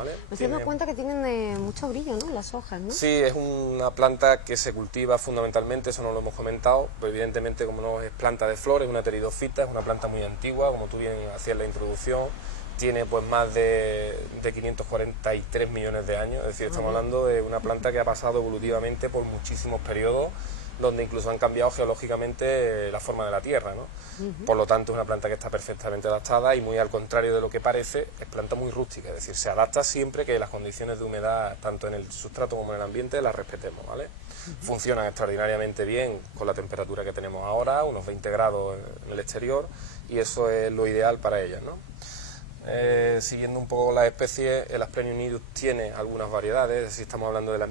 ¿vale? Me estoy dando cuenta que tienen mucho brillo, ¿no? Las hojas, ¿no? Sí, es una planta que se cultiva fundamentalmente, eso no lo hemos comentado, pues evidentemente como no es planta de flores, es una pteridofita, es una planta muy antigua, como tú bien hacías la introducción, tiene pues más de 543 millones de años, es decir, estamos hablando de una planta que ha pasado evolutivamente por muchísimos periodos, donde incluso han cambiado geológicamente la forma de la Tierra, ¿no? Por lo tanto es una planta que está perfectamente adaptada y muy al contrario de lo que parece, es planta muy rústica, es decir, se adapta siempre que las condiciones de humedad, tanto en el sustrato como en el ambiente, las respetemos, ¿vale? Funcionan extraordinariamente bien con la temperatura que tenemos ahora, unos 20 grados en el exterior, y eso es lo ideal para ellas, ¿no? Siguiendo un poco las especies, el Asplenium nidus tiene algunas variedades, es decir, estamos hablando de la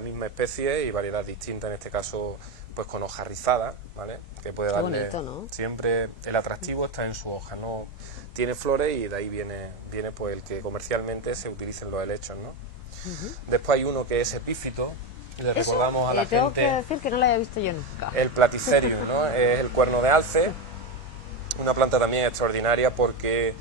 misma especie y variedades distintas, en este caso pues con hoja rizada, ¿vale? Que puede darle bonito, ¿no? Siempre el atractivo está en su hoja, no tiene flores y de ahí viene pues el que comercialmente se utilicen los helechos, ¿no? Después hay uno que es epífito, y le recordamos a la tengo gente que decir que no lo había visto yo nunca. el Platycerium, ¿no? Es el cuerno de alce, una planta también extraordinaria porque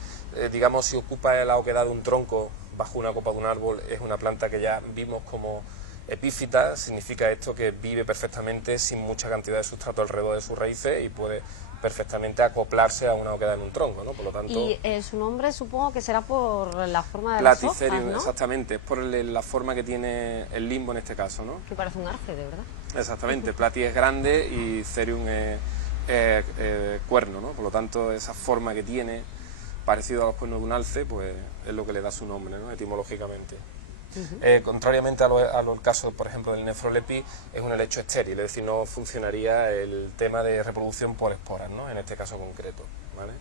digamos, si ocupa la oquedad de un tronco bajo una copa de un árbol, es una planta que ya vimos como epífita, significa esto que vive perfectamente sin mucha cantidad de sustrato alrededor de sus raíces y puede perfectamente acoplarse a una oquedad en un tronco, ¿no? Por lo tanto, y su nombre supongo que será por la forma de las hojas, Platycerium, ¿no? exactamente, es por la forma que tiene el limbo en este caso, ¿no? Que parece un arce, de verdad. Exactamente, Platy es grande y Cerium es cuerno, ¿no? Por lo tanto, esa forma que tiene, parecido a los cuernos de un alce, pues es lo que le da su nombre, ¿no? Etimológicamente. Contrariamente a los casos, por ejemplo, del Nephrolepis, es un helecho estéril, es decir, no funcionaría el tema de reproducción por esporas, ¿no? En este caso concreto, ¿vale?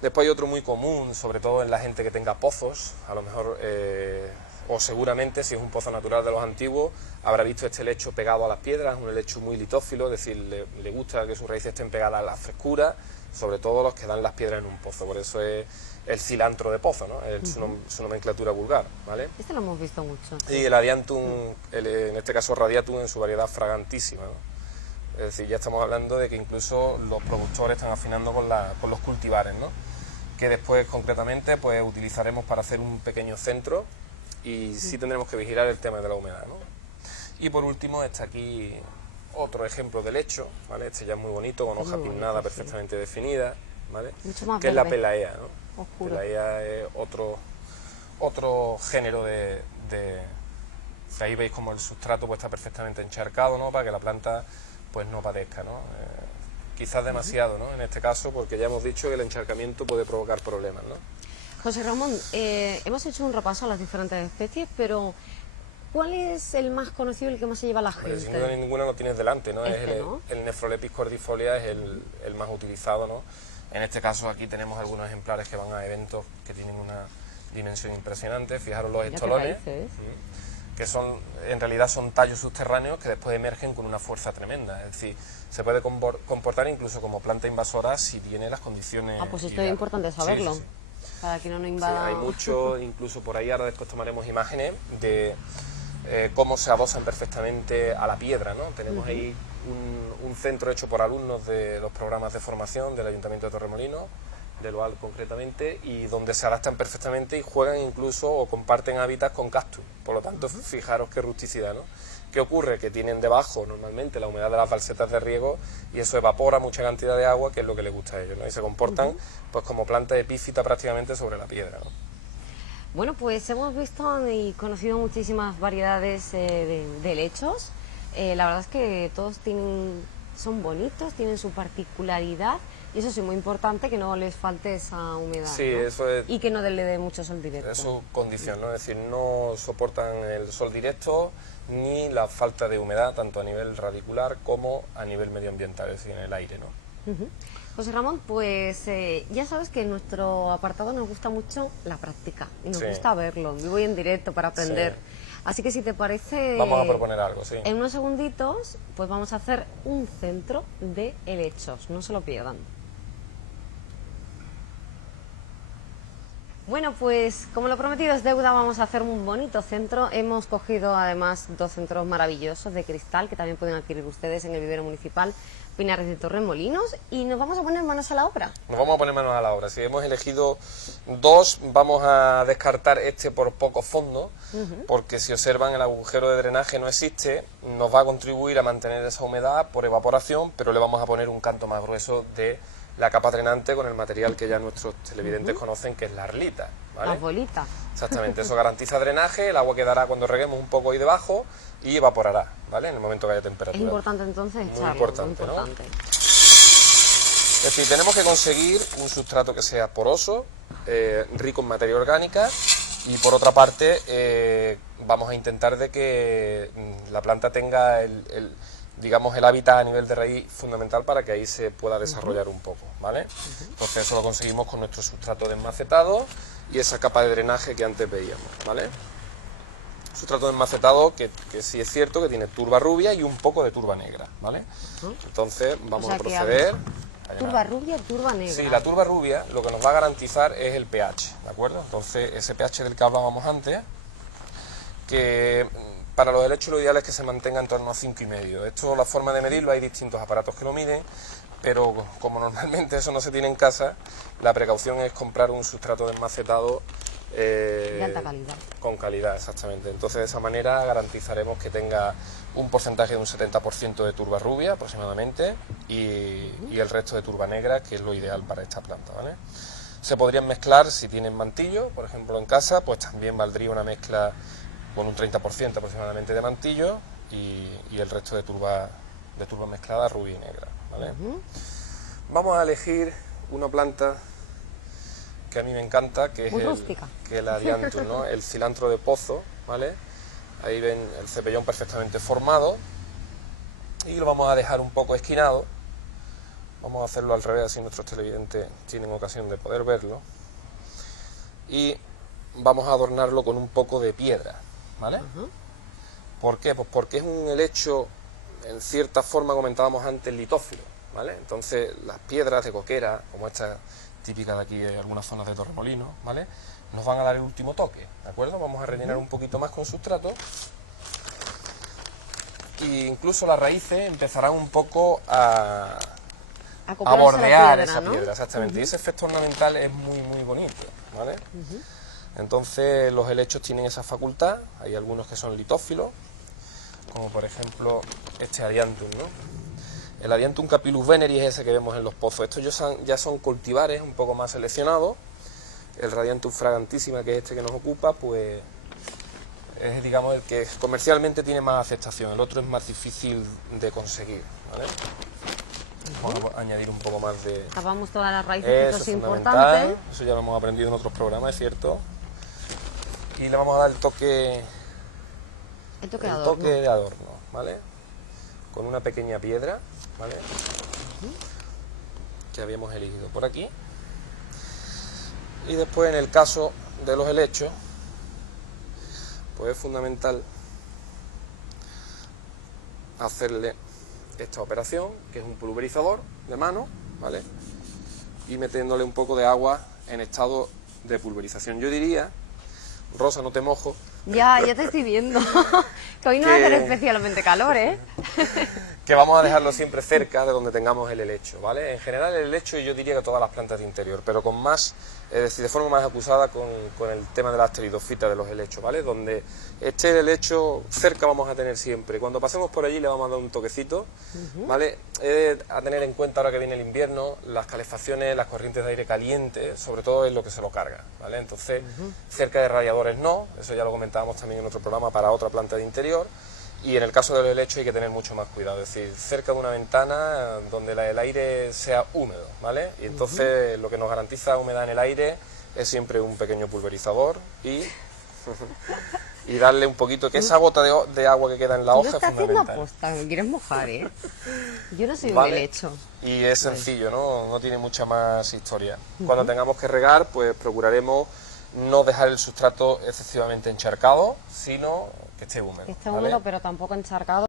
Después hay otro muy común, sobre todo en la gente que tenga pozos, a lo mejor, o seguramente, si es un pozo natural de los antiguos, habrá visto este helecho pegado a las piedras, un helecho muy litófilo, es decir, le gusta que sus raíces estén pegadas a la frescura, sobre todo los que dan las piedras en un pozo, por eso es el cilantro de pozo, ¿no? Es su nomenclatura vulgar, ¿vale? Este lo hemos visto mucho. Y el Adiantum, en este caso Radiatum, en su variedad fragantísima, ¿no? Es decir, ya estamos hablando de que incluso los productores están afinando con los cultivares, ¿no? Que después concretamente pues utilizaremos para hacer un pequeño centro y sí tendremos que vigilar el tema de la humedad, ¿no? Y por último está aquí otro ejemplo de helecho, ¿vale? Este ya es muy bonito, con hoja pinnada perfectamente definida, ¿vale? Mucho más que es la verde. Pelaea, ¿no? Oscuro. Pelaea es otro género de ahí veis como el sustrato pues está perfectamente encharcado, ¿no? Para que la planta pues no padezca, ¿no? Quizás demasiado, ¿no? En este caso, porque ya hemos dicho que el encharcamiento puede provocar problemas, ¿no? José Ramón, hemos hecho un repaso a las diferentes especies, pero ¿cuál es el más conocido, el que más se lleva la gente? Sin duda ninguna lo tienes delante, ¿no? ¿no? El Nephrolepis cordifolia es el más utilizado, ¿no? En este caso aquí tenemos algunos ejemplares que van a eventos que tienen una dimensión impresionante. Fijaros los estolones, que en realidad son tallos subterráneos que después emergen con una fuerza tremenda. Es decir, se puede comportar incluso como planta invasora si tiene las condiciones. Pues esto es importante saberlo, sí. para que no nos invada. Sí, hay mucho, incluso por ahí ahora después tomaremos imágenes de cómo se adosan perfectamente a la piedra, ¿no? Tenemos ahí un centro hecho por alumnos de los programas de formación del Ayuntamiento de Torremolinos, de Loal concretamente, y donde se adaptan perfectamente y juegan incluso o comparten hábitats con cactus. Por lo tanto, fijaros qué rusticidad, ¿no? ¿Qué ocurre? Que tienen debajo normalmente la humedad de las balsetas de riego y eso evapora mucha cantidad de agua, que es lo que les gusta a ellos, ¿no? Y se comportan pues como planta epífita prácticamente sobre la piedra, ¿no? Bueno, pues hemos visto y conocido muchísimas variedades de helechos. La verdad es que todos son bonitos, tienen su particularidad y eso sí, muy importante, que no les falte esa humedad, sí, ¿no? Eso es, y que no le dé mucho sol directo. Es su condición, ¿no? Es decir, no soportan el sol directo ni la falta de humedad, tanto a nivel radicular como a nivel medioambiental, es decir, en el aire, ¿no? José Ramón, pues ya sabes que en nuestro apartado nos gusta mucho la práctica y nos gusta verlo, vivo y en directo para aprender. Así que si te parece... Vamos a proponer algo, sí. En unos segunditos, pues vamos a hacer un centro de helechos, no se lo pierdan. Bueno, pues como lo prometido es deuda, vamos a hacer un bonito centro. Hemos cogido además 2 centros maravillosos de cristal que también pueden adquirir ustedes en el vivero municipal Pinares de Torremolinos, y nos vamos a poner manos a la obra. Nos vamos a poner manos a la obra. Si hemos elegido 2, vamos a descartar este por poco fondo, porque si observan el agujero de drenaje no existe, nos va a contribuir a mantener esa humedad por evaporación, pero le vamos a poner un canto más grueso de la capa drenante con el material que ya nuestros televidentes conocen, que es la arlita, ¿vale? Las bolitas. Exactamente, eso garantiza drenaje, el agua quedará cuando reguemos un poco ahí debajo y evaporará, ¿vale? En el momento que haya temperatura. Es importante entonces Muy echarlo, importante, muy ¿no? importante. Es decir, tenemos que conseguir un sustrato que sea poroso, rico en materia orgánica, y por otra parte vamos a intentar de que la planta tenga digamos, el hábitat a nivel de raíz fundamental para que ahí se pueda desarrollar un poco, ¿vale? Entonces eso lo conseguimos con nuestro sustrato desmacetado y esa capa de drenaje que antes veíamos, ¿vale? Sustrato desmacetado que sí es cierto que tiene turba rubia y un poco de turba negra, ¿vale? Entonces vamos a proceder. Turba rubia y turba negra. Sí, la turba rubia lo que nos va a garantizar es el pH, ¿de acuerdo? Entonces ese pH del que hablábamos antes, que para los helechos lo ideal es que se mantenga en torno a 5,5. Esto, la forma de medirlo, hay distintos aparatos que lo miden, pero como normalmente eso no se tiene en casa, la precaución es comprar un sustrato desmacetado de alta calidad. Con calidad, exactamente. Entonces de esa manera garantizaremos que tenga un porcentaje de un 70% de turba rubia aproximadamente y el resto de turba negra, que es lo ideal para esta planta, ¿vale? Se podrían mezclar si tienen mantillo, por ejemplo en casa, pues también valdría una mezcla con un 30% aproximadamente de mantillo y el resto de turba mezclada rubia y negra, ¿vale? Vamos a elegir una planta que a mí me encanta, que es el Adiantum, ¿no? El cilantro de pozo, ¿vale? Ahí ven el cepellón perfectamente formado y lo vamos a dejar un poco esquinado. Vamos a hacerlo al revés, así nuestros televidentes tienen ocasión de poder verlo. Y vamos a adornarlo con un poco de piedra, ¿vale? ¿Por qué? Pues porque es un helecho, en cierta forma comentábamos antes, litófilo, ¿vale? Entonces las piedras de coquera, como esta típica de aquí de algunas zonas de Torremolinos, ¿vale? Nos van a dar el último toque, ¿de acuerdo? Vamos a rellenar un poquito más con sustrato e incluso las raíces empezarán un poco a bordear esa piedra, exactamente. Y ese efecto ornamental es muy muy bonito, ¿vale? Entonces los helechos tienen esa facultad, hay algunos que son litófilos, como por ejemplo este Adiantum, ¿no? El Adiantum capillus veneris es ese que vemos en los pozos. Estos ya son cultivares un poco más seleccionados. El Radiantum fragantísima, que es este que nos ocupa, pues es, digamos, el que comercialmente tiene más aceptación. El otro es más difícil de conseguir, ¿vale? Vamos a añadir un poco más de... Tapamos todas las raíces, que esto es fundamental. importante. Eso ya lo hemos aprendido en otros programas, es cierto. Y le vamos a dar el toque de adorno, ¿vale? Con una pequeña piedra, ¿vale? Que habíamos elegido por aquí. Y después, en el caso de los helechos, pues es fundamental hacerle esta operación, que es un pulverizador de mano, ¿vale? Y metiéndole un poco de agua en estado de pulverización. Yo diría, Rosa, no te mojo. Ya te estoy viendo. Que hoy no va a hacer especialmente calor, ¿eh? Que vamos a dejarlo siempre cerca de donde tengamos el helecho, ¿vale? En general el helecho yo diría que todas las plantas de interior, pero con más, es decir, de forma más acusada con el tema de la asteridofita de los helechos, ¿vale? Donde esté el helecho cerca vamos a tener siempre. Cuando pasemos por allí le vamos a dar un toquecito, ¿vale? A tener en cuenta ahora que viene el invierno, las calefacciones, las corrientes de aire caliente, sobre todo es lo que se lo carga, ¿vale? Entonces, cerca de radiadores no, eso ya lo comentábamos también en otro programa para otra planta de interior. Y en el caso del helecho hay que tener mucho más cuidado, es decir, cerca de una ventana donde el aire sea húmedo, ¿vale? Y entonces lo que nos garantiza humedad en el aire es siempre un pequeño pulverizador y darle un poquito, que esa gota de agua que queda en la hoja es fundamental. Estás haciendo aposta, me quieres mojar, ¿eh? Yo no soy un helecho. Y es sencillo, no tiene mucha más historia. Cuando tengamos que regar, pues procuraremos no dejar el sustrato excesivamente encharcado, sino que esté húmedo. Que esté húmedo, pero tampoco encharcado.